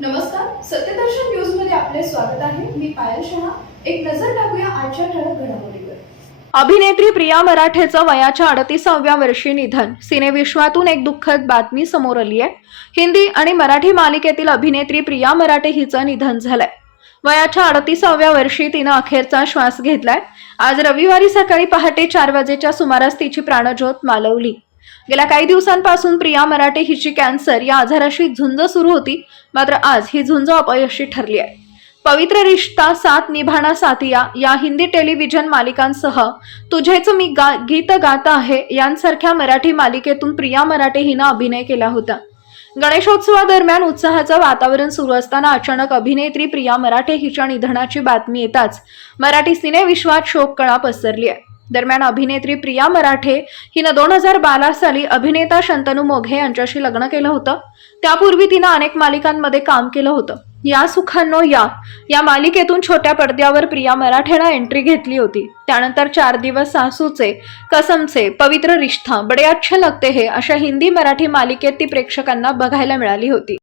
नमस्कार सत्यदर्शन न्यूजमध्ये आपले स्वागत आहे. मी पायल शहा. एक नजर टाकूया आजच्या ठळक घडामोडीवर. अभिनेत्री प्रिया मराठेचं वयाच्या अडतीसाव्या वर्षी निधन. सिनेविश्वातून एक दुःखद बातमी समोर आली आहे. हिंदी आणि मराठी मालिकेतील अभिनेत्री प्रिया मराठे हिचं निधन झालंय. वयाच्या अडतीसाव्या वर्षी तिनं अखेरचा श्वास घेतलाय. आज रविवारी सकाळी पहाटे चार वाजेच्या सुमारास तिची प्राणज्योत मालवली. गेल्या काही दिवसांपासून प्रिया मराठे हिची कॅन्सर या आजाराशी झुंज सुरू होती. मात्र आज ही झुंज अपयशी ठरली आहे. पवित्र रिश्ता साथ निभाना साथिया या हिंदी टेलिव्हिजन मालिकांसह तुझेच मी गा गीत गाता आहे यांसारख्या मराठी मालिकेतून प्रिया मराठे हिनं अभिनय केला होता. गणेशोत्सवादरम्यान उत्साहाचं वातावरण सुरू असताना अचानक अभिनेत्री प्रिया मराठे हिच्या निधनाची बातमी येताच मराठी सिनेविश्वात शोककळा पसरली आहे. दरम्यान अभिनेत्री प्रिया मराठे हिनं दोन हजार बारा साली अभिनेता शंतनू मोघे यांच्याशी लग्न केलं होतं. त्यापूर्वी तिनं अनेक मालिकांमध्ये काम केलं होतं. या सुखांनो या. या मालिकेतून छोट्या पडद्यावर प्रिया मराठेनं एंट्री घेतली होती. त्यानंतर चार दिवस सासूचे कसमचे पवित्र रिश्ता बडे अच्छे लगते हे अशा हिंदी मराठी मालिकेत ती प्रेक्षकांना बघायला मिळाली होती.